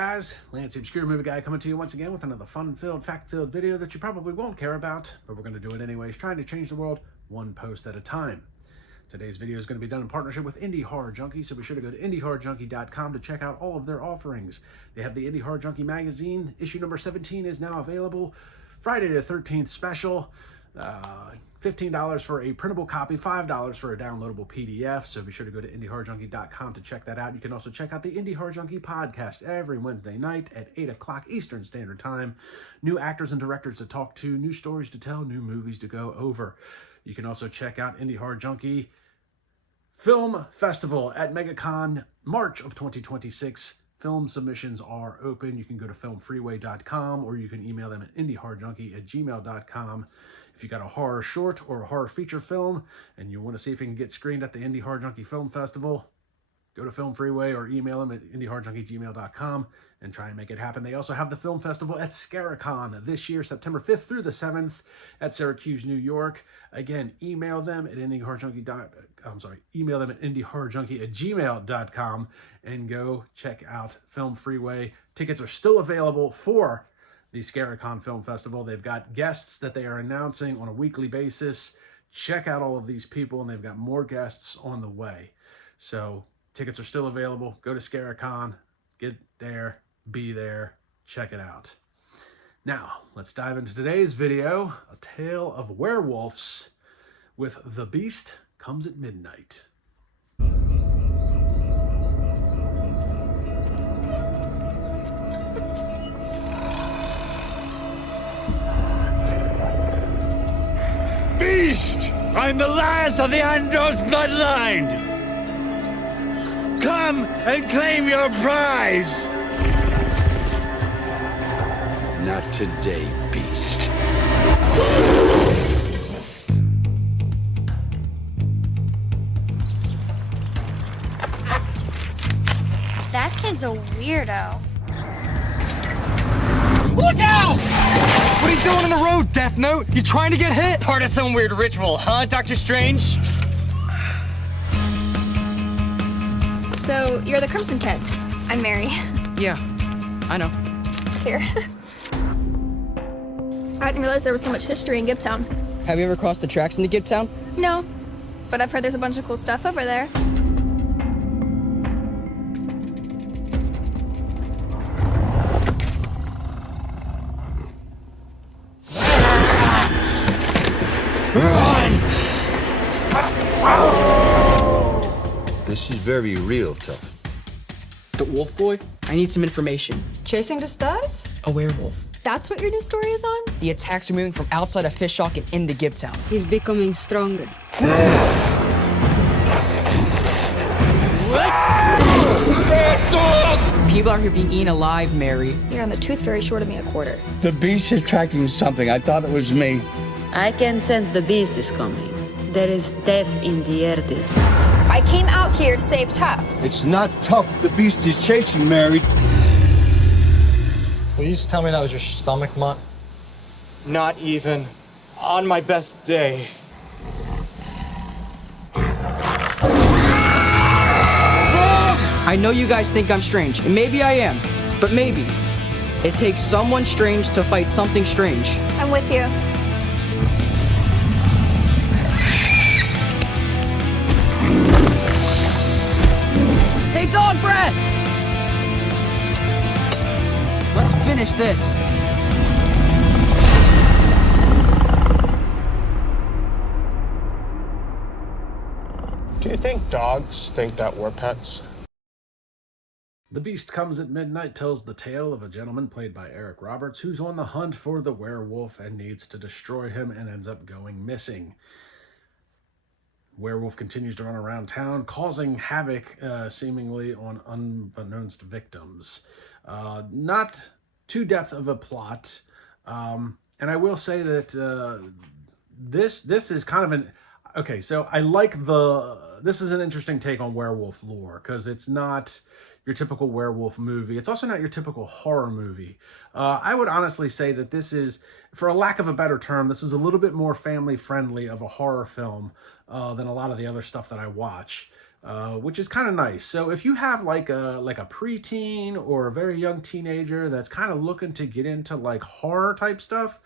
guys? Lance the Obscure Movie Guy coming to you once again with another fun-filled, fact-filled video that you probably won't care about, but we're going to do it anyways, trying to change the world one post at a time. Today's video is going to be done in partnership with Indie Horror Junkie, so be sure to go to indiehorrorjunkie.com to check out all of their offerings. They have the Indie Horror Junkie magazine. Issue number 17 is now available. Friday the 13th special. $15 for a printable copy, $5 for a downloadable PDF. So be sure to go to indiehorrorjunkie.com to check that out. You can also check out the Indie Horror Junkie podcast every Wednesday night at 8 o'clock Eastern Standard Time. New actors and directors to talk to, new stories to tell, new movies to go over. You can also check out Indie Horror Junkie Film Festival at MegaCon March of 2026. Film submissions are open. You can go to filmfreeway.com or you can email them at indiehorrorjunkie@gmail.com. If you got a horror short or a horror feature film and you want to see if it can get screened at the Indie Horror Junkie Film Festival, go to Film Freeway or email them at indiehorrorjunkie@gmail.com and try and make it happen. They also have the film festival at Scaricon this year, September 5th through the 7th at Syracuse, New York. Again, email them at indiehorrorjunkie@gmail.com and go check out Film Freeway. Tickets are still available for the Scaricon Film Festival. They've got guests that they are announcing on a weekly basis. Check out all of these people, and they've got more guests on the way. So tickets are still available. Go to Scaricon, get there, be there, check it out. Now, let's dive into today's video, a tale of werewolves with The Beast Comes at Midnight. Beast! I'm the last of the Andros bloodline! Come and claim your prize! Not today, Beast. That kid's a weirdo. Look out! What are you doing on the road, Death Note? You trying to get hit? Part of some weird ritual, huh, Dr. Strange? So, you're the Crimson Kid. I'm Mary. Yeah, I know. Here. I didn't realize there was so much history in Gibtown. Have you ever crossed the tracks into Gibtown? No, but I've heard there's a bunch of cool stuff over there. This is very real, tough. The Wolf Boy? I need some information. Chasing the stars? A werewolf. That's what your new story is on? The attacks are moving from outside of Fishhawk and into Gibtown. He's becoming stronger. People are here being eaten alive, Mary. You're on the tooth fairy short of me a quarter. The beast is tracking something. I thought it was me. I can sense the beast is coming. There is death in the air this night. I came out here to save Tough. It's not tough the beast is chasing, Mary. Will you just tell me that was your stomach, Mutt? Not even on my best day. I know you guys think I'm strange, and maybe I am, but maybe it takes someone strange to fight something strange. I'm with you. Hey, dog breath! Let's finish this. Do you think dogs think that we're pets? The Beast Comes at Midnight tells the tale of a gentleman played by Eric Roberts who's on the hunt for the werewolf and needs to destroy him and ends up going missing. Werewolf continues to run around town, causing havoc, seemingly on unbeknownst victims. Not too depth of a plot, and I will say that this is kind of an... Okay, so I like this is an interesting take on werewolf lore, because it's not your typical werewolf movie. It's also not your typical horror movie. I would honestly say that this is, for a lack of a better term, this is a little bit more family-friendly of a horror film than a lot of the other stuff that I watch. which is kind of nice. So if you have like a preteen or a very young teenager that's kind of looking to get into like horror type stuff,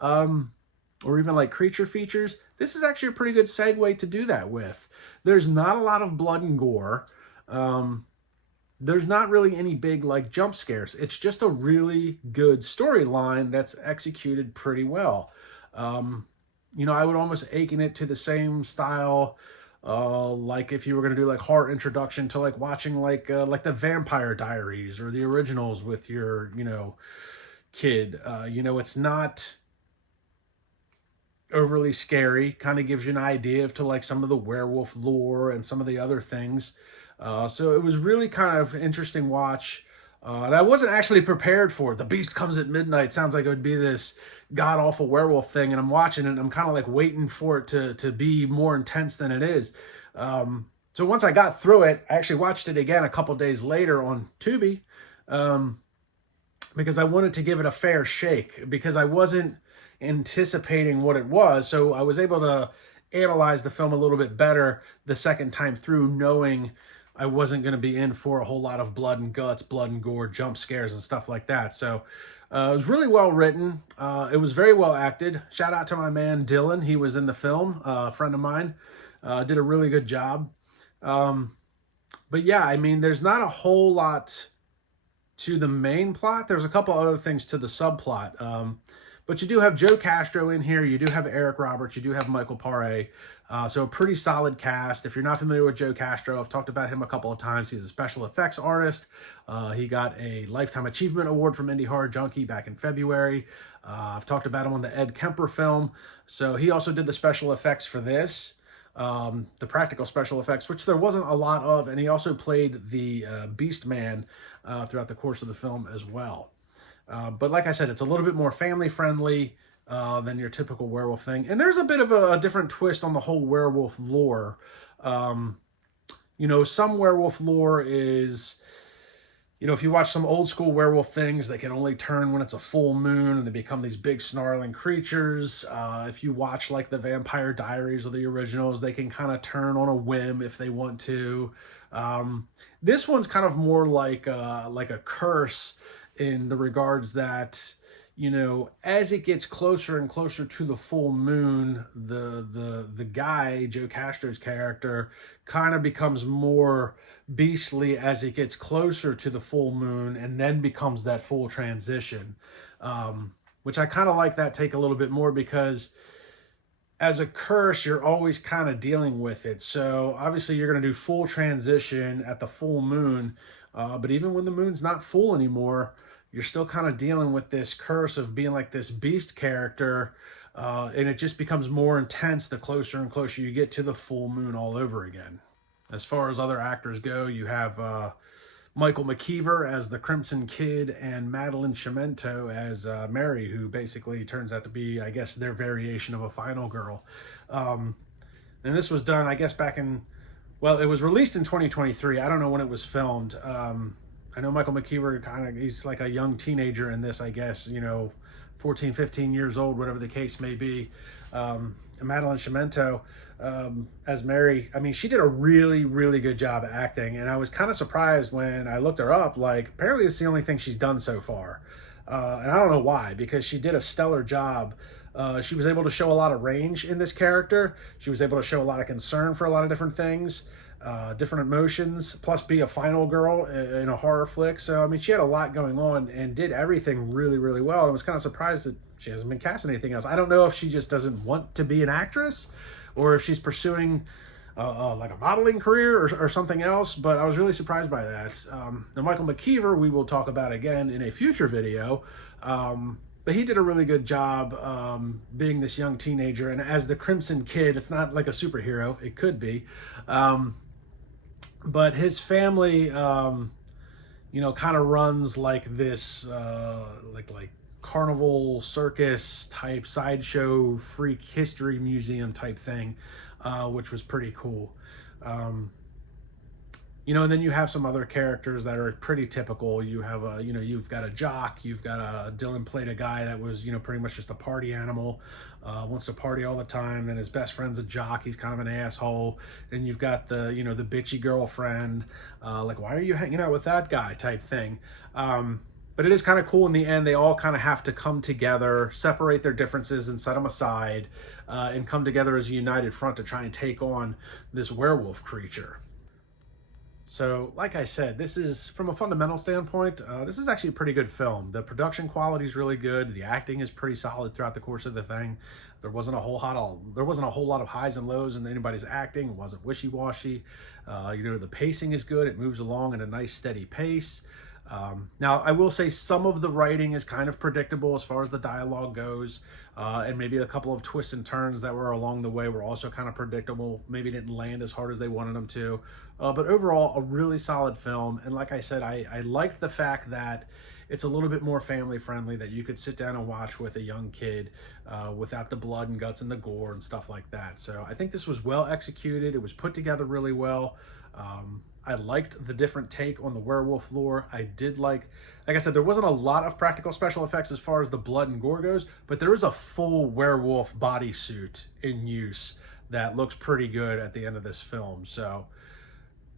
or even like creature features, this is actually a pretty good segue to do that with. There's not a lot of blood and gore. There's not really any big like jump scares. It's just a really good storyline that's executed pretty well. You know, I would almost akin it to the same style, like if you were going to do like horror introduction to like watching like the Vampire Diaries or the originals with your, you know, kid. You know, it's not overly scary, kind of gives you an idea of to like some of the werewolf lore and some of the other things. So it was really kind of interesting watch. And I wasn't actually prepared for it. The Beast Comes at Midnight sounds like it would be this god-awful werewolf thing, and I'm watching it and I'm kind of like waiting for it to be more intense than it is. So once I got through it, I actually watched it again a couple days later on Tubi, because I wanted to give it a fair shake, because I wasn't anticipating what it was. So I was able to analyze the film a little bit better the second time through, knowing I wasn't going to be in for a whole lot of blood and guts, blood and gore, jump scares and stuff like that. So it was really well written. It was very well acted. Shout out to my man Dylan. He was in the film, a friend of mine. Did a really good job. But yeah, I mean, there's not a whole lot to the main plot. There's a couple other things to the subplot. But you do have Joe Castro in here. You do have Eric Roberts. You do have Michael Paré. So a pretty solid cast. If you're not familiar with Joe Castro, I've talked about him a couple of times. He's a special effects artist. He got a Lifetime Achievement Award from Indie Horror Junkie back in February. I've talked about him on the Ed Kemper film. So he also did the special effects for this, the practical special effects, which there wasn't a lot of. And he also played the Beast Man throughout the course of the film as well. But like I said, it's a little bit more family-friendly than your typical werewolf thing. And there's a bit of a different twist on the whole werewolf lore. You know, some werewolf lore is, you know, if you watch some old school werewolf things, they can only turn when it's a full moon and they become these big snarling creatures. If you watch like the Vampire Diaries or the originals, they can kind of turn on a whim if they want to. This one's kind of more like a curse, in the regards that, you know, as it gets closer and closer to the full moon, the guy, Joe Castro's character, kind of becomes more beastly as it gets closer to the full moon, and then becomes that full transition, which I kind of like that take a little bit more, because as a curse, you're always kind of dealing with it. So obviously you're going to do full transition at the full moon, but even when the moon's not full anymore, you're still kind of dealing with this curse of being like this beast character, and it just becomes more intense the closer and closer you get to the full moon all over again. As far as other actors go, you have Michael McKeever as the Crimson Kid and Madeline Cimento as Mary, who basically turns out to be, I guess, their variation of a final girl. And this was done, I guess, back in, well, it was released in 2023. I don't know when it was filmed. I know Michael McKeever, he's like a young teenager in this, I guess, you know, 14, 15 years old, whatever the case may be. And Madeline Cimento as Mary, I mean, she did a really, really good job acting. And I was kind of surprised when I looked her up. Like, apparently it's the only thing she's done so far. And I don't know why, because she did a stellar job. She was able to show a lot of range in this character. She was able to show a lot of concern for a lot of different things. Different emotions, plus be a final girl in a horror flick. So, I mean, she had a lot going on and did everything really, really well. I was kind of surprised that she hasn't been cast in anything else. I don't know if she just doesn't want to be an actress, or if she's pursuing like a modeling career or something else, but I was really surprised by that. Now, Michael McKeever, we will talk about again in a future video, but he did a really good job being this young teenager. And as the Crimson Kid, it's not like a superhero. It could be. But his family, you know, kind of runs like this, like carnival circus type sideshow freak history museum type thing, which was pretty cool. You know, and then you have some other characters that are pretty typical. You have a, you know, you've got a jock, you've got Dylan played a guy that was, you know, pretty much just a party animal, wants to party all the time. Then his best friend's a jock, he's kind of an asshole. Then you've got the, you know, the bitchy girlfriend, like, why are you hanging out with that guy type thing. But it is kind of cool in the end. They all kind of have to come together, separate their differences and set them aside, and come together as a united front to try and take on this werewolf creature. So, like I said, this is, from a fundamental standpoint, this is actually a pretty good film. The production quality is really good. The acting is pretty solid throughout the course of the thing. There wasn't a whole lot of highs and lows in anybody's acting. It wasn't wishy-washy. You know, the pacing is good. It moves along at a nice, steady pace. Now, I will say some of the writing is kind of predictable as far as the dialogue goes, and maybe a couple of twists and turns that were along the way were also kind of predictable. Maybe didn't land as hard as they wanted them to. But overall, a really solid film. And like I said, I liked the fact that it's a little bit more family friendly, that you could sit down and watch with a young kid without the blood and guts and the gore and stuff like that. So I think this was well executed. It was put together really well. I liked the different take on the werewolf lore. I did like I said, there wasn't a lot of practical special effects as far as the blood and gore goes, but there is a full werewolf bodysuit in use that looks pretty good at the end of this film. So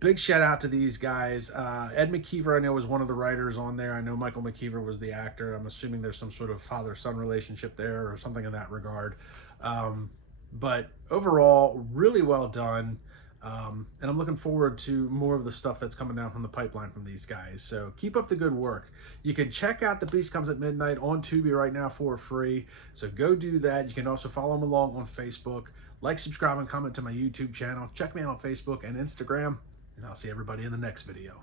big shout out to these guys. Ed McKeever, I know, was one of the writers on there. I know Michael McKeever was the actor. I'm assuming there's some sort of father-son relationship there or something in that regard. But overall, really well done. And I'm looking forward to more of the stuff that's coming down from the pipeline from these guys. So keep up the good work. You can check out The Beast Comes at Midnight on Tubi right now for free. So go do that. You can also follow them along on Facebook. Like, subscribe, and comment to my YouTube channel. Check me out on Facebook and Instagram. And I'll see everybody in the next video.